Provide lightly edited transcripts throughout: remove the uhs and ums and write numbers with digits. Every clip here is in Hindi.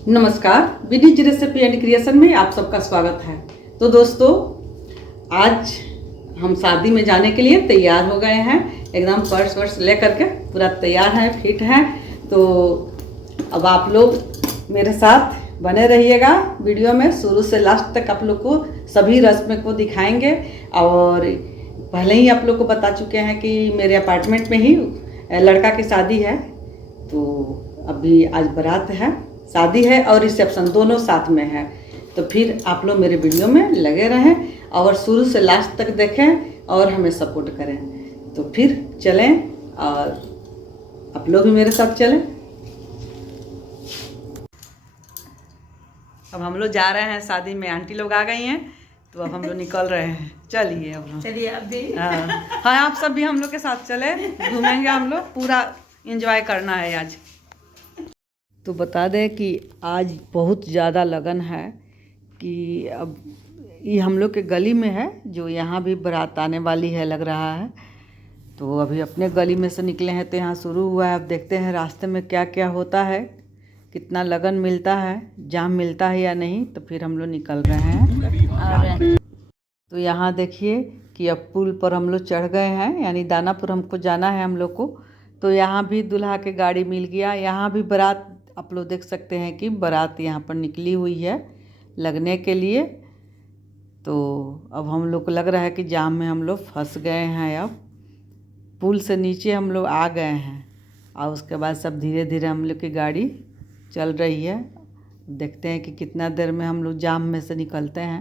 नमस्कार, विनीज रेसिपी एंड क्रिएशन में आप सबका स्वागत है। तो दोस्तों, आज हम शादी में जाने के लिए तैयार हो गए हैं। एकदम पर्स वर्स ले करके पूरा तैयार है, फिट है। तो अब आप लोग मेरे साथ बने रहिएगा वीडियो में, शुरू से लास्ट तक आप लोग को सभी रस्म को दिखाएंगे। और पहले ही आप लोग को बता चुके हैं कि मेरे अपार्टमेंट में ही लड़का की शादी है। तो अभी आज बारात है, शादी है और रिसेप्शन दोनों साथ में है। तो फिर आप लोग मेरे वीडियो में लगे रहें और शुरू से लास्ट तक देखें और हमें सपोर्ट करें। तो फिर चलें और आप लोग भी मेरे साथ चलें। अब हम लोग जा रहे हैं शादी में, आंटी लोग आ गई हैं तो अब हम लोग निकल रहे हैं। चलिए अब हम चलिए आप भी। हाँ, आप सब भी हम लोग के साथ चले, घूमेंगे हम लोग, पूरा एंजॉय करना है आज। तो बता दें कि आज बहुत ज़्यादा लगन है कि अब ये हम लोग के गली में है, जो यहाँ भी बारात आने वाली है लग रहा है। तो अभी अपने गली में से निकले हैं तो यहाँ शुरू हुआ है। अब देखते हैं रास्ते में क्या क्या होता है, कितना लगन मिलता है, जाम मिलता है या नहीं। तो फिर हम लोग निकल रहे हैं। तो यहाँ देखिए कि अब पुल पर हम लोग चढ़ गए हैं, यानी दानापुर हमको जाना है हम लोग को। तो यहाँ भी दूल्हा के गाड़ी मिल गया। यहाँ भी बारात आप लोग देख सकते हैं कि बारात यहाँ पर निकली हुई है लगने के लिए। तो अब हम लोग को लग रहा है कि जाम में हम लोग फंस गए हैं। अब पुल से नीचे हम लोग आ गए हैं और उसके बाद सब धीरे धीरे हम लोग की गाड़ी चल रही है। देखते हैं कि कितना देर में हम लोग जाम में से निकलते हैं।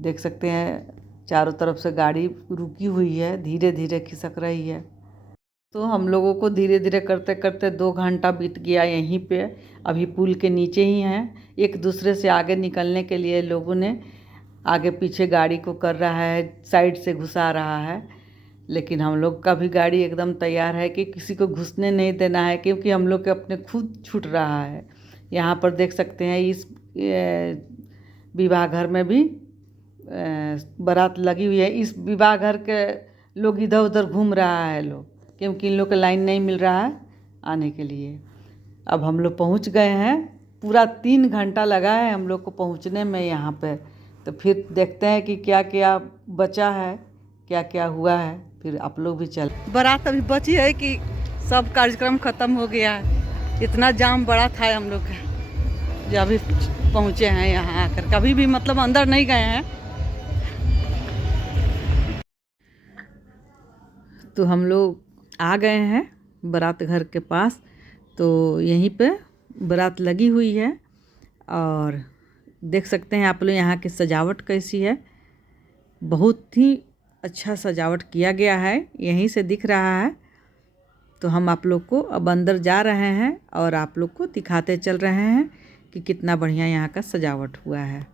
देख सकते हैं चारों तरफ से गाड़ी रुकी हुई है, धीरे धीरे खिसक रही है। तो हम लोगों को धीरे धीरे करते करते 2 घंटा बीत गया यहीं पे। अभी पुल के नीचे ही हैं। एक दूसरे से आगे निकलने के लिए लोगों ने आगे पीछे गाड़ी को कर रहा है, साइड से घुसा रहा है। लेकिन हम लोग का भी गाड़ी एकदम तैयार है कि किसी को घुसने नहीं देना है, क्योंकि हम लोग के अपने खुद छूट रहा है। यहाँ पर देख सकते हैं इस विवाह घर में भी बारात लगी हुई है। इस विवाह घर के लोग इधर उधर घूम रहा है लोग, क्योंकि इन लोग का लाइन नहीं मिल रहा है आने के लिए। अब हम लोग पहुंच गए हैं। पूरा 3 घंटा लगा है हम लोग को पहुंचने में यहाँ पे। तो फिर देखते हैं कि क्या क्या बचा है, क्या क्या हुआ है। फिर आप लोग भी चल। बारात अभी बची है कि सब कार्यक्रम ख़त्म हो गया है। इतना जाम बड़ा था हम लोग का, जो अभी पहुँचे हैं यहाँ आकर। कभी भी मतलब अंदर नहीं गए हैं। तो हम लोग आ गए हैं बारात घर के पास। तो यहीं पे बारात लगी हुई है और देख सकते हैं आप लोग यहाँ की सजावट कैसी है। बहुत ही अच्छा सजावट किया गया है, यहीं से दिख रहा है। तो हम आप लोग को अब अंदर जा रहे हैं और आप लोग को दिखाते चल रहे हैं कि कितना बढ़िया यहाँ का सजावट हुआ है।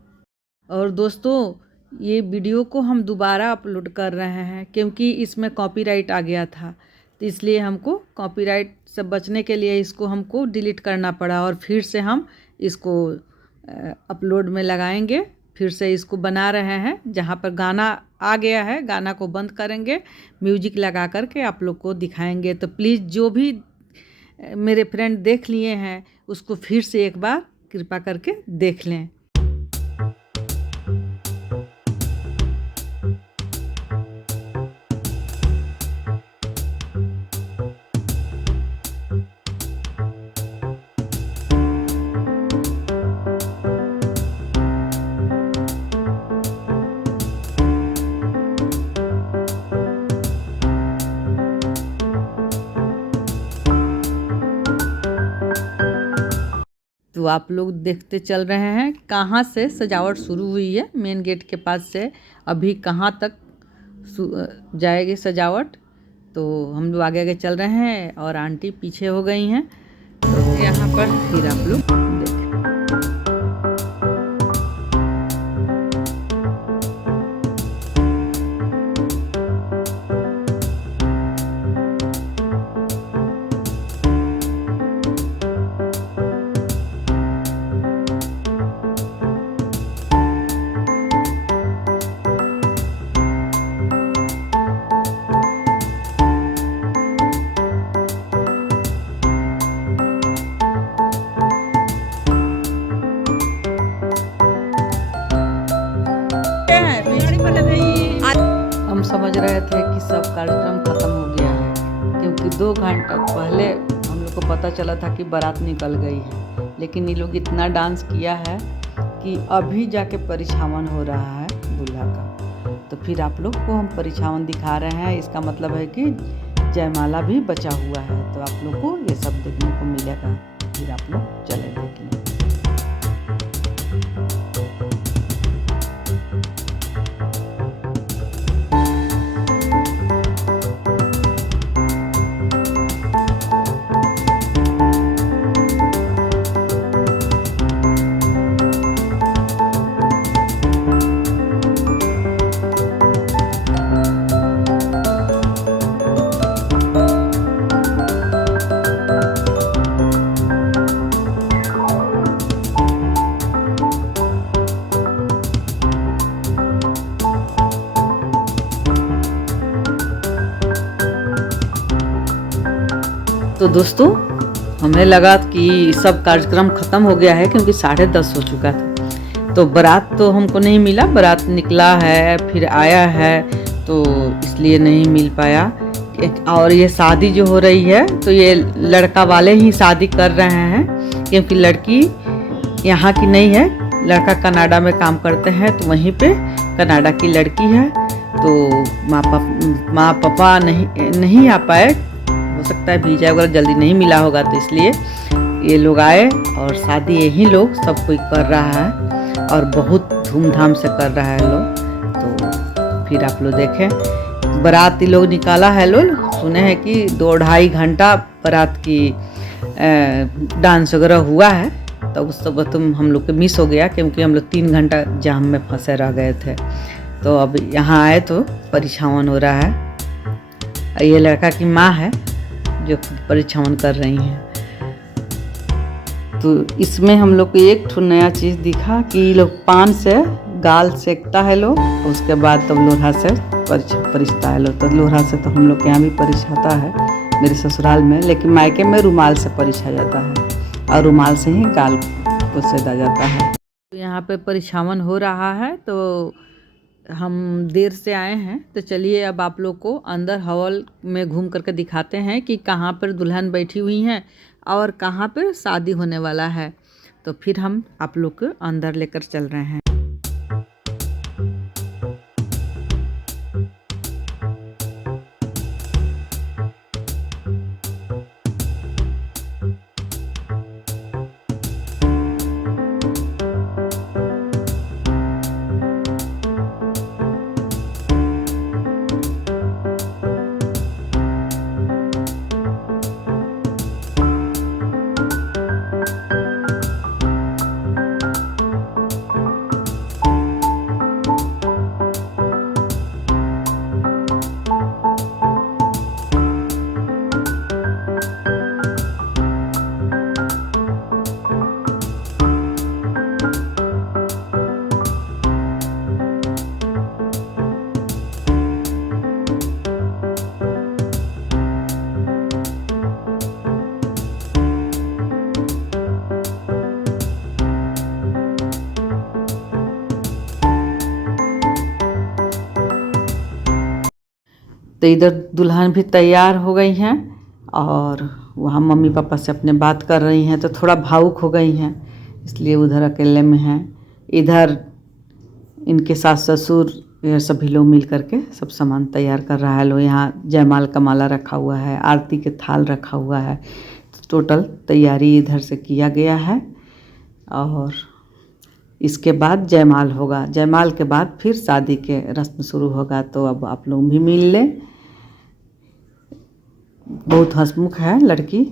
और दोस्तों, ये वीडियो को हम दोबारा अपलोड कर रहे हैं क्योंकि इसमें कॉपीराइट आ गया था। तो इसलिए हमको कॉपीराइट से बचने के लिए इसको हमको डिलीट करना पड़ा और फिर से हम इसको अपलोड में लगाएंगे। फिर से इसको बना रहे हैं। जहाँ पर गाना आ गया है, गाना को बंद करेंगे, म्यूजिक लगा करके आप लोग को दिखाएंगे। तो प्लीज़ जो भी मेरे फ्रेंड देख लिए हैं उसको फिर से एक बार कृपा करके देख लें। तो आप लोग देखते चल रहे हैं कहाँ से सजावट शुरू हुई है। मेन गेट के पास से अभी कहाँ तक जाएगी सजावट। तो हम लोग आगे आगे चल रहे हैं और आंटी पीछे हो गई हैं। तो यहाँ पर फिर आप लोग देखें। रहे थे कि सब कार्यक्रम ख़त्म हो गया है, क्योंकि 2 घंटा पहले हम लोग को पता चला था कि बारात निकल गई है, लेकिन ये लोग इतना डांस किया है कि अभी जाके परिछावन हो रहा है दूल्हा का। तो फिर आप लोग को हम परिछावन दिखा रहे हैं, इसका मतलब है कि जयमाला भी बचा हुआ है। तो आप लोग को ये सब देखने को मिलेगा, फिर आप लोग चले देखिए। तो दोस्तों, हमें लगा कि सब कार्यक्रम ख़त्म हो गया है, क्योंकि 10:30 हो चुका था। तो बारात तो हमको नहीं मिला, बारात निकला है फिर आया है, तो इसलिए नहीं मिल पाया। और ये शादी जो हो रही है, तो ये लड़का वाले ही शादी कर रहे हैं, क्योंकि लड़की यहाँ की नहीं है, लड़का कनाडा में काम करते हैं, तो वहीं पे कनाडा की लड़की है। तो माँ पापा नहीं आ पाए, हो सकता है वीजा वगैरह जल्दी नहीं मिला होगा, तो इसलिए ये लोग आए और शादी यही लोग सब कोई कर रहा है और बहुत धूमधाम से कर रहा है लोग। तो फिर आप लोग देखें, बारात ये लोग निकाला है लोग, सुने हैं कि 2-2.5 घंटा बारात की डांस वगैरह हुआ है। तो उस सब तुम हम लोग के मिस हो गया, क्योंकि हम लोग 3 घंटा जाम में फंसे रह गए थे। तो अब यहाँ आए तो परिछावन हो रहा है। ये लड़का की माँ है जो परिछावन कर रही हैं। तो इसमें हम लोग को एक ठो नया चीज़ दिखा कि लोग पान से गाल सेकता है लोग, उसके बाद तब लोढ़ा से परिछता है लोग। तो लोढ़ा से तो हम लोग के यहाँ भी परिछाता है मेरे ससुराल में, लेकिन मायके में रुमाल से परिछा जाता है और रुमाल से ही गाल को सेदा जाता है। तो यहाँ पे परिछावन हो रहा है, तो हम देर से आए हैं, तो चलिए अब आप लोग को अंदर हॉल में घूम करके दिखाते हैं कि कहाँ पर दुल्हन बैठी हुई हैं और कहाँ पर शादी होने वाला है। तो फिर हम आप लोग को अंदर लेकर चल रहे हैं। तो इधर दुल्हन भी तैयार हो गई हैं और वहाँ मम्मी पापा से अपने बात कर रही हैं, तो थोड़ा भावुक हो गई हैं, इसलिए उधर अकेले में हैं। इधर इनके सास ससुर ये सभी लोग मिल करके सब सामान तैयार कर रहा है। लोग यहाँ जयमाल का माला रखा हुआ है, आरती के थाल रखा हुआ है, टोटल तैयारी इधर से किया गया है। और इसके बाद जयमाल होगा, जयमाल के बाद फिर शादी के रस्म शुरू होगा। तो अब आप लोग भी मिल लें। बहुत हंसमुख है लड़की।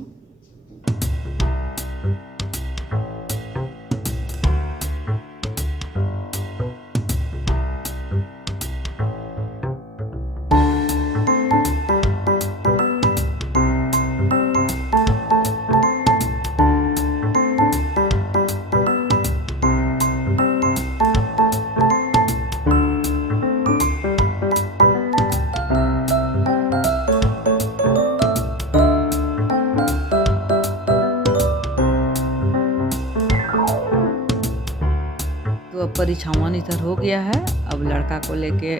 तो अब परिछावन इधर हो गया है, अब लड़का को लेके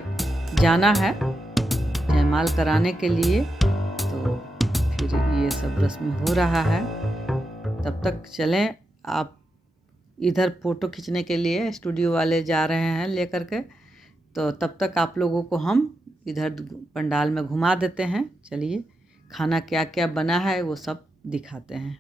जाना है जयमाल कराने के लिए। तो फिर ये सब रस्म हो रहा है। तब तक चलें, आप इधर फ़ोटो खींचने के लिए स्टूडियो वाले जा रहे हैं लेकर के, तो तब तक आप लोगों को हम इधर पंडाल में घुमा देते हैं। चलिए, खाना क्या क्या बना है वो सब दिखाते हैं।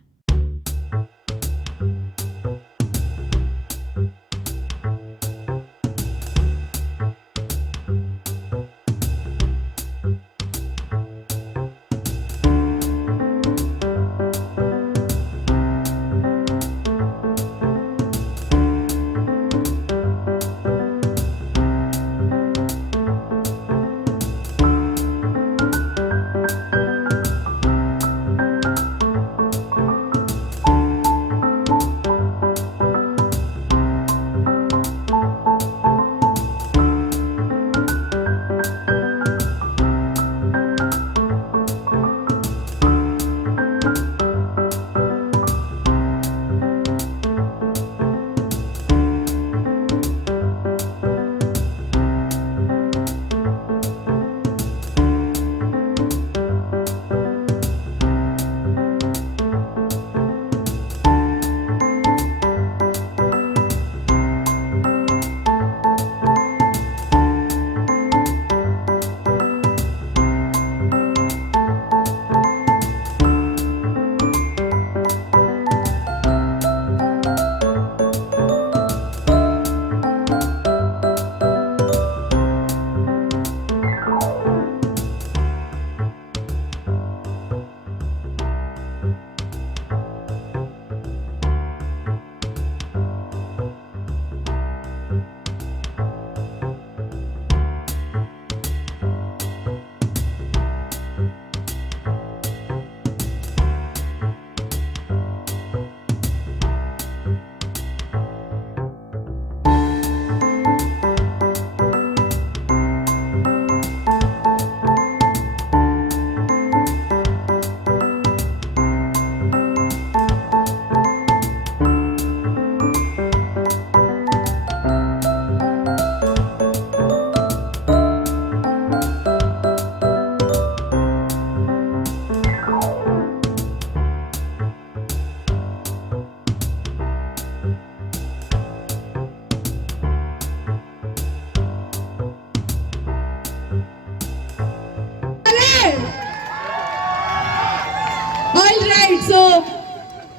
सो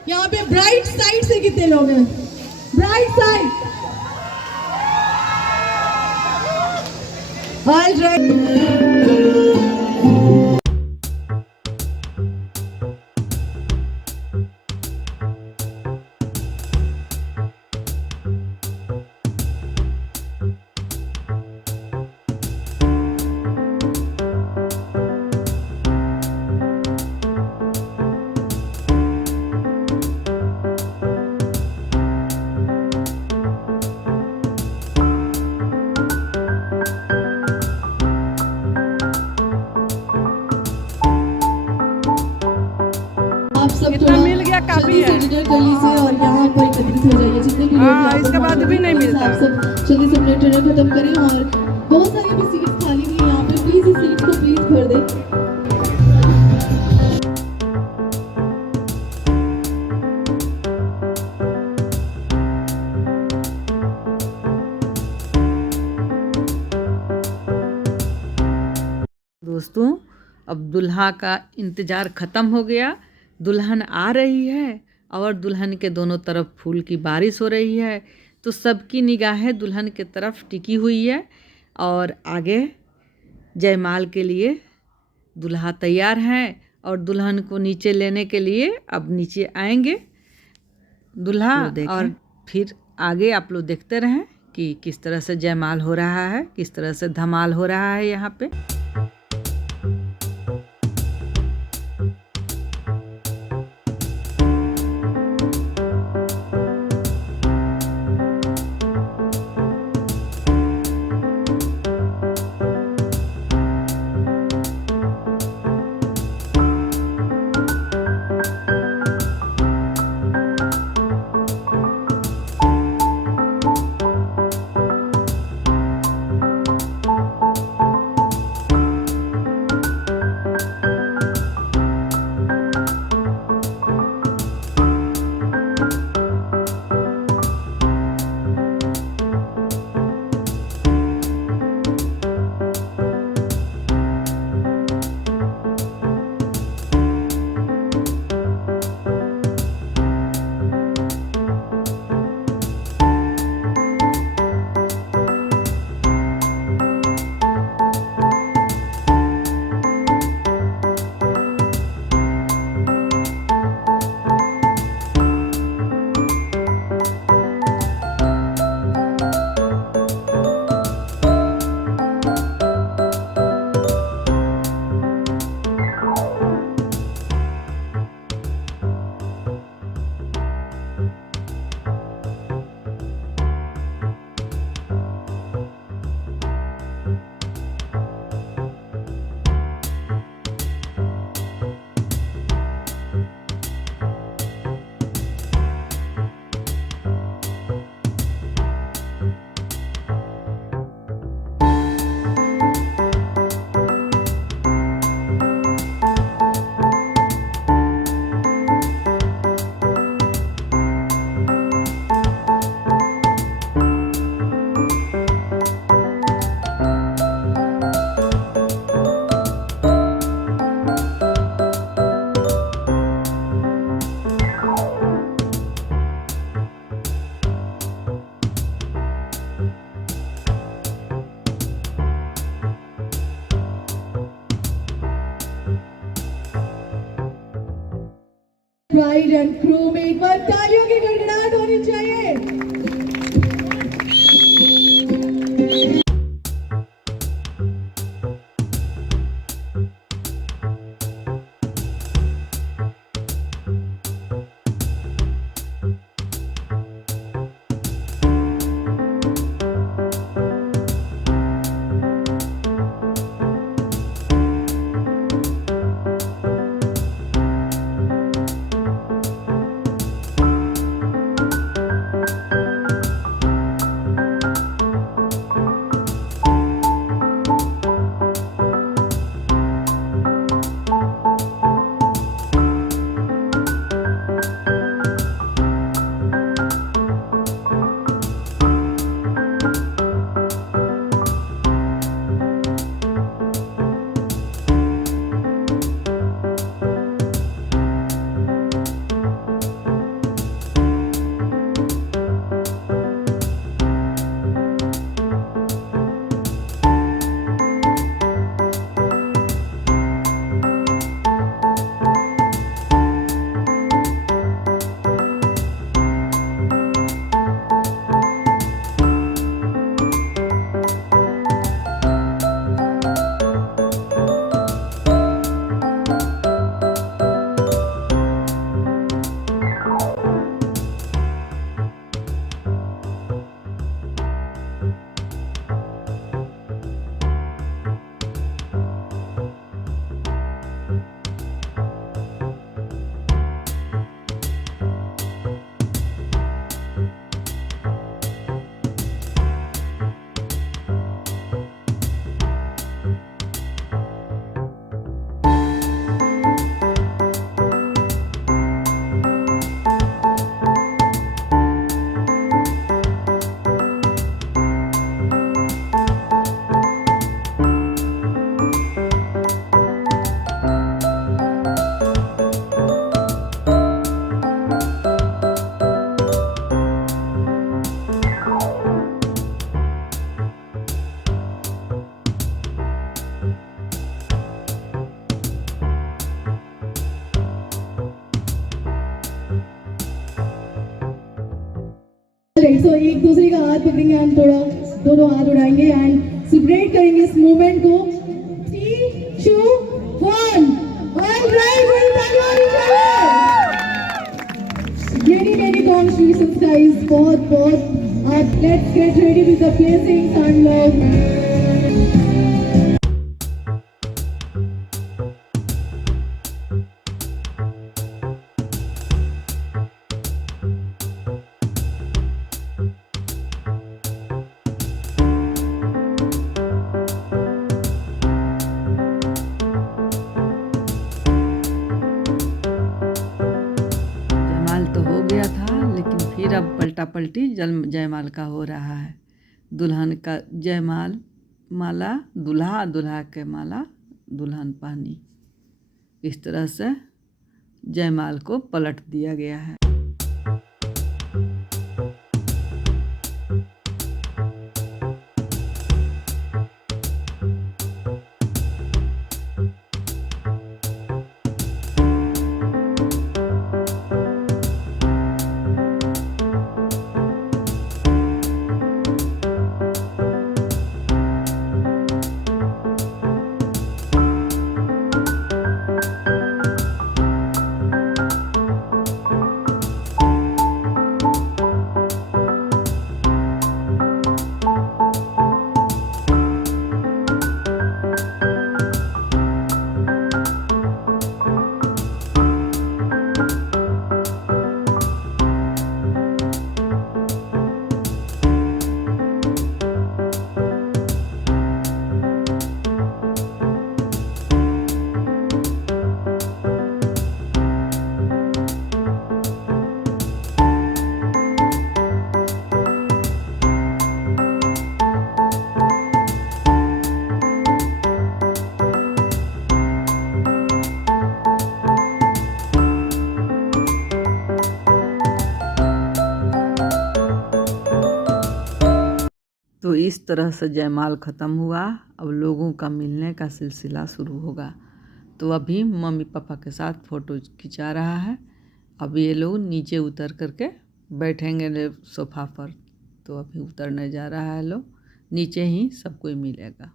यहाँ पे ब्राइट साइड से कितने लोग हैं? Bright side, all right. आप सब इतना मिल गया काफी है। डिनर कर लीजिए और यहाँ पर एकत्रित हो जाइए जितने भी लोग हाँ, यहाँ पर इसके बाद भी नहीं मिलता। आप सब जल्दी से अपने डिनर खत्म करें और बहुत सारी भी सीट्स खाली हुई हैं यहाँ पे, प्लीज इस सीट्स को प्लीज भर दें। दोस्तों, अब दुल्हा का इंतज़ार ख़त्म हो गया। दुल्हन आ रही है और दुल्हन के दोनों तरफ फूल की बारिश हो रही है, तो सबकी निगाहें दुल्हन के तरफ टिकी हुई है। और आगे जयमाल के लिए दुल्हा तैयार हैं और दुल्हन को नीचे लेने के लिए अब नीचे आएंगे दुल्हा। और फिर आगे आप लोग देखते रहें कि किस तरह से जयमाल हो रहा है, किस तरह से धमाल हो रहा है यहाँ पे। ब्राइड एंड क्रू में एक बार तालियों की गड़गड़ाहट होनी चाहिए। सो एक दूसरे का हाथ पकड़ेंगे, हम थोड़ा दोनों हाथ उड़ाएंगे एंड सेलिब्रेट करेंगे इस मोमेंट को। 3, 2, 1 ऑलराइट, मेनी कॉन्ग्रेचुलेशंस गाइस, बहुत आप let's get ready with the blessings and love. फिर अब पलटा पलटी जयमाल का हो रहा है। दुल्हन का जयमाल माला, दूल्हा, दूल्हा के माला दुल्हन पहनी। इस तरह से जयमाल को पलट दिया गया है। तो इस तरह से जयमाल ख़त्म हुआ। अब लोगों का मिलने का सिलसिला शुरू होगा। तो अभी मम्मी पापा के साथ फ़ोटो खिंचा रहा है। अब ये लोग नीचे उतर करके बैठेंगे सोफ़ा पर। तो अभी उतरने जा रहा है लोग, नीचे ही सब कोई मिलेगा।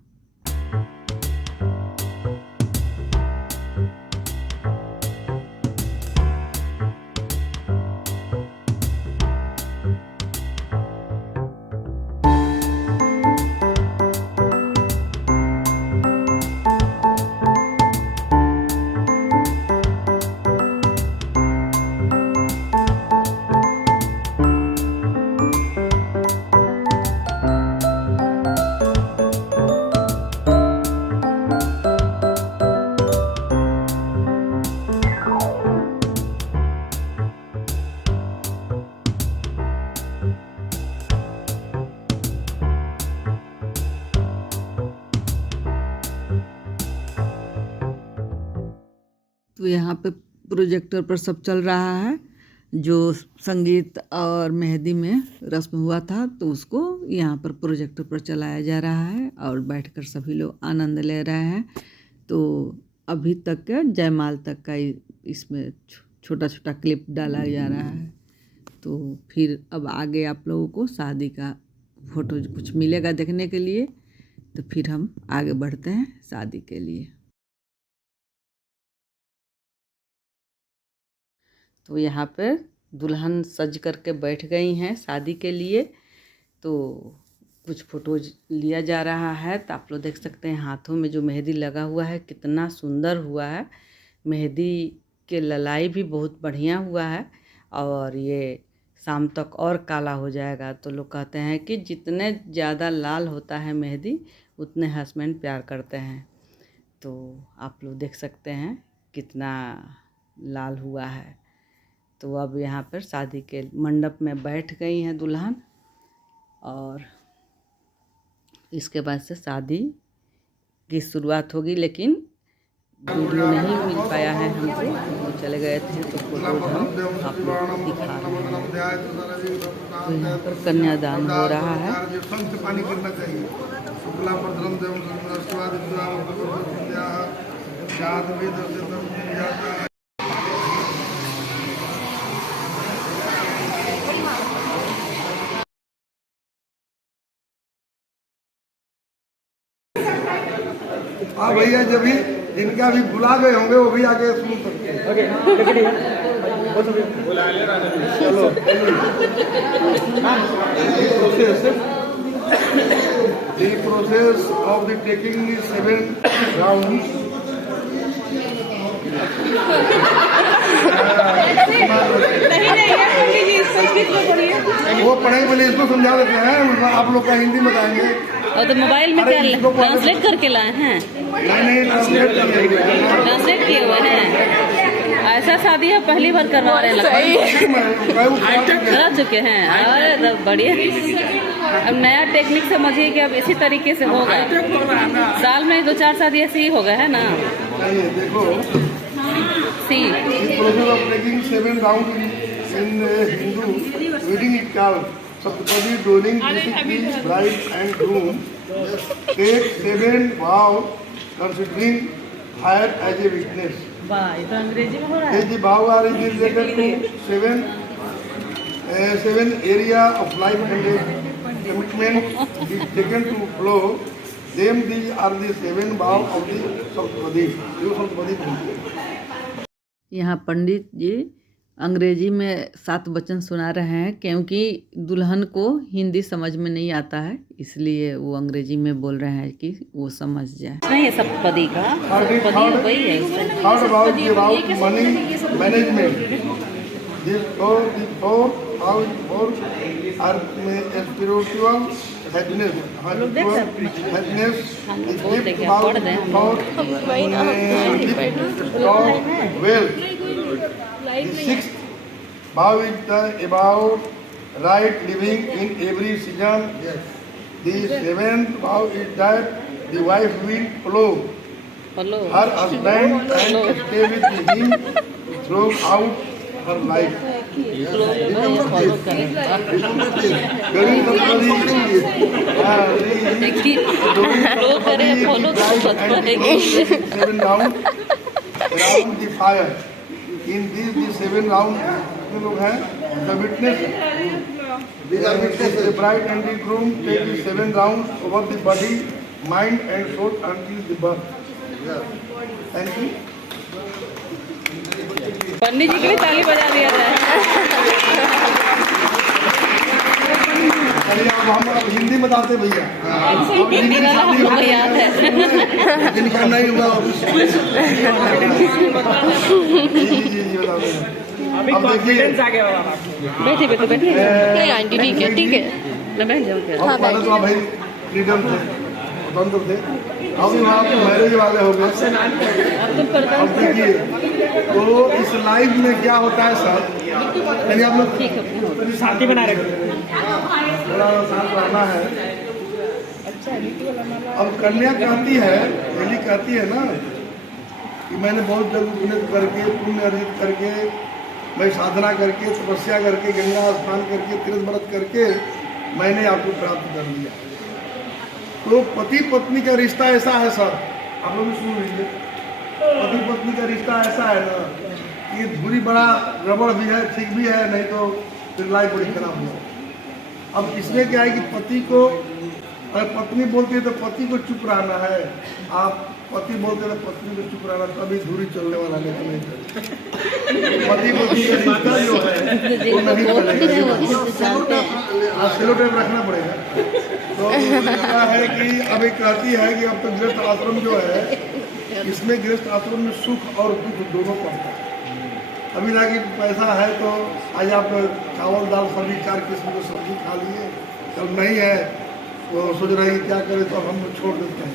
तो यहाँ पे प्रोजेक्टर पर सब चल रहा है। जो संगीत और मेहंदी में रस्म हुआ था तो उसको यहाँ पर प्रोजेक्टर पर चलाया जा रहा है और बैठकर सभी लोग आनंद ले रहे हैं। तो अभी तक का जयमाल तक का इसमें छोटा छोटा क्लिप डाला जा रहा है। तो फिर अब आगे आप लोगों को शादी का फ़ोटो कुछ मिलेगा देखने के लिए। तो फिर हम आगे बढ़ते हैं शादी के लिए। तो यहाँ पर दुल्हन सज करके बैठ गई हैं शादी के लिए। तो कुछ फ़ोटोज लिया जा रहा है। तो आप लोग देख सकते हैं हाथों में जो मेहंदी लगा हुआ है कितना सुंदर हुआ है। मेहंदी के ललाई भी बहुत बढ़िया हुआ है और ये शाम तक और काला हो जाएगा। तो लोग कहते हैं कि जितने ज़्यादा लाल होता है मेहंदी उतने हस्बैंड प्यार करते हैं। तो आप लोग देख सकते हैं कितना लाल हुआ है। तो अब यहाँ पर शादी के मंडप में बैठ गई हैं दुल्हन और इसके बाद से शादी की शुरुआत होगी। लेकिन वीडियो नहीं मिल पाया है हमको, तो चले गए थे तो फोटो हम आप लोग को दिखा रहे हैं। तो यहाँ पर कन्यादान हो रहा है। हाँ भैया, जब भी जिनका भी बुला गए होंगे वो भी आगे सुन सकते हैं। चलो the process of the taking the 7 rounds वो पढ़ेंगे, बोले इसको समझा देते हैं। आप लोग का हिंदी बताएंगे और तो मोबाइल में क्या ट्रांसलेट करके लाए हैं? नहीं ट्रांसलेट किए हुए हैं। ऐसा शादी है पहली बार करवा रहे हैं, करा चुके हैं। अरे तब बढ़िया। अब नया टेक्निक समझिए कि अब इसी तरीके से होगा। साल में 2-4 शादी ऐसी ही हो गए है ना। देखो see process of taking 7 round in Hindu wedding it called saptapadi डोलिंग basically bride and groom take 7 vow considering hire as a witness. अंग्रेजी में हो रहा है। The vow are related to 7 area of life and commitment is taken to flow. Them these are the 7 vow of the Saptapadi. जो सप्तपदी बोलते हैं। यहाँ पंडित जी अंग्रेजी में 7 वचन सुना रहे हैं क्योंकि दुल्हन को हिंदी समझ में नहीं आता है, इसलिए वो अंग्रेजी में बोल रहे हैं कि वो समझ जाए। नहीं सप्तपदी का सप्तपदी वही है। Third about money management. This four are spiritual happiness. Happiness is gift about wealth. The 6th vow is about right living in every season. The 7th vow is that the wife will follow her husband and stay with him throughout her life. Around the fire. In this 7 round कितने लोग हैं? The witness the bride and the groom take the 7 round over the body mind and soul until the birth. Thank you. Pandit ji के लिए ताली बजा दिया जाए। चलिए अब हम हिंदी में बताते भैया। हिंदी वाला हमको याद है। जिनका नहीं हुआ जी बताते हैं। अब देखिए बैठिए बैठो बैठिए। आंटी ठीक है ठीक है। मैं बैठ जाऊँ क्या? अब पहले तो आप भाई फ्रीडम थे, स्वतंत्र थे, अभी वहाँ पे मैरिज वाले हो गए। अब देखिए तो इस लाइफ में क्या होता है सर, यानी आप लोग शादी बना रहे थोड़ा साथ रहना है। अब कन्या कहती है, पहली कहती है ना कि मैंने बहुत जग मेहनत करके पुण्य अर्जित करके मैं साधना करके तपस्या करके गंगा स्नान करके तीर्थ व्रत करके मैंने आपको प्राप्त कर लिया। तो पति पत्नी का रिश्ता ऐसा है सर, आप लोग भी सुन लीजिए। पति पत्नी का रिश्ता ऐसा है ना कि धुरी बड़ा गड़बड़ भी है, ठीक भी है, नहीं तो फिर लाइफ बड़ी खराब हो। अब इसमें क्या है कि पति को अगर पत्नी बोलती है तो पति को चुप रहना है, आप पति बोलते हैं तो पत्नी को चुप रहना, तभी धुरी चलने वाला नहीं। पति पत्नी का रिश्ता जो है वो नहीं चलेगा, स्लो टाइम रखना पड़ेगा। तो क्या है कि अभी कहती है कि अब तो गृहस्थ आश्रम जो है इसमें गृहस्थ आश्रम में सुख और दुख दोनों पड़ता है। अभी ना कि पैसा है तो आज आप चावल दाल सब्जी 4 किस्म की सब्जी खा लिए, कल नहीं है वो सोच रहे हैं क्या करें, तो हम छोड़ देते हैं।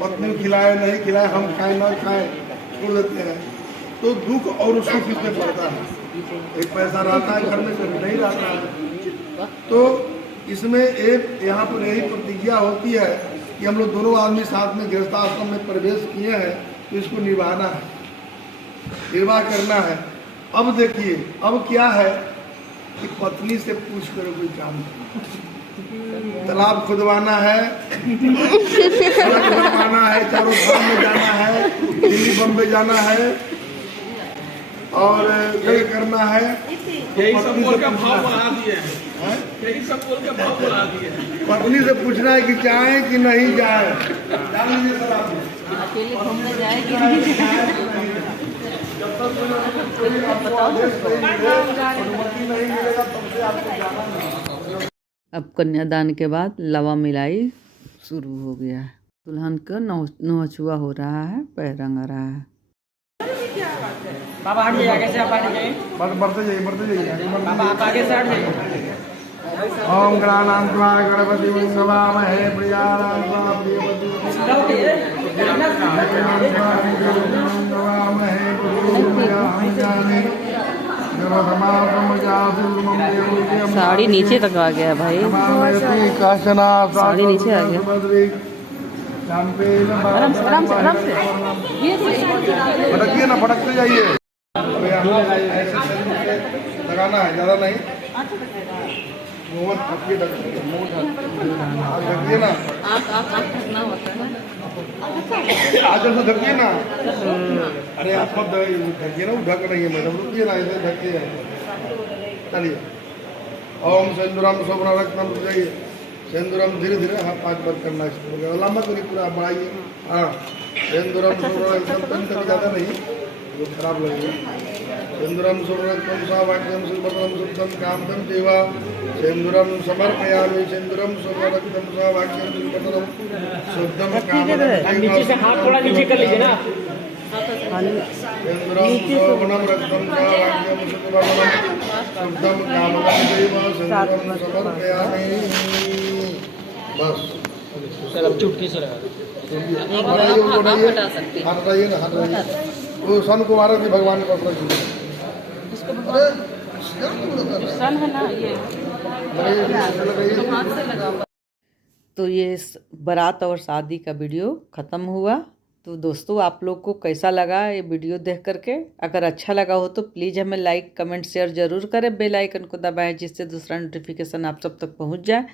पत्नी खिलाए नहीं खिलाए, हम खाए ना खाए छोड़ देते हैं। तो दुख और सुख इसमें पड़ता है। एक पैसा रहता है घर में, कभी नहीं रहता है। तो इसमें एक यहाँ पर यही प्रतिज्ञा होती है कि हम लोग दोनों आदमी साथ में गृहस्थाश्रम में प्रवेश किए हैं तो इसको निभाना है, निर्वाह करना है। अब देखिए अब क्या है कि पत्नी से पूछ कर कोई काम तालाब खुदवाना है, सड़क बनवाना है, चारों धाम में जाना है, दिल्ली बम्बे जाना है और ये करना है। पत्नी से पूछना है कि जाए कि नहीं जाए। जान लीजिए सर, आप अकेले घूमने जाएगी नहीं जब तक कोई आपको आदेश अनुमति नहीं मिलेगा तब से आपको जाना नहीं। अब कन्यादान के बाद लवा मिलाई शुरू हो गया है। दुल्हन का नौछुआ हो रहा है, पैर रंगा रहा है। बाबा हट जाइए आगे से, आप आगे जाइए, बढ़ते जाइए बाबा आप आगे से हट जाइए। ओम गणानां गणपति मंगलामहे प्रियाणां प्रियवती मंगलामहे साड़ी नीचे तक आ गया भाई, साड़ी नीचे आ गया। आराम से आराम से आराम से फटकिए ना, फटकते जाइए। लगाना है, ज़्यादा नहीं, मुँह ढकिए ना, ढकना होता है आजकल तो ढकिए ना। अरे आप मत ढकिए ना, वो ढक रही है मैडम, रुकिए ना, ऐसे ढकिए। चलिए ओम सिंदूरम शोभना रत्नम जाइए, सिंदूरम धीरे धीरे, हाँ 5 बार करना इसको, लंबा करिए पूरा, बढ़ाइए। हाँ सिंदूरम शोभना एकदम तक ज़्यादा नहीं, वो खराब लगेगा। सिंदूरम सुवर्णम सावाक्यम सुवर्णम शुद्धम कामदम देवा सिंदूरम समर्पयामि। सिंदूरम सुवर्णम सावाक्यम सुवर्णम शुद्धम कामदम देवा। नीचे से हाथ थोड़ा नीचे कर लीजिए ना। सिंदूरम सुवर्णम रत्नम सावाक्यम सुवर्णम शुद्धम कामदम देवा सिंदूरम समर्पयामि। बस चलो चुटकी से लगा हाथ हटाइए ना, हाथ हटाइए। वो सन कुमार की भगवान का पकड़ लीजिए। सन है ना ये, तो ये बारात और शादी का वीडियो ख़त्म हुआ। तो दोस्तों आप लोग को कैसा लगा ये वीडियो देख करके? अगर अच्छा लगा हो तो प्लीज़ हमें लाइक कमेंट शेयर ज़रूर करें, बेल आइकन को दबाएं जिससे दूसरा नोटिफिकेशन आप सब तक पहुंच जाए।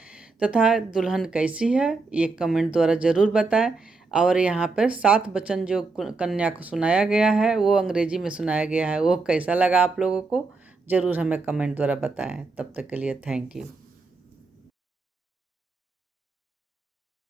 तथा दुल्हन कैसी है ये कमेंट द्वारा ज़रूर बताएं। और यहाँ पर 7 वचन जो कन्या को सुनाया गया है वो अंग्रेजी में सुनाया गया है। वो कैसा लगा आप लोगों को ज़रूर हमें कमेंट द्वारा बताएं। तब तक के लिए थैंक यू।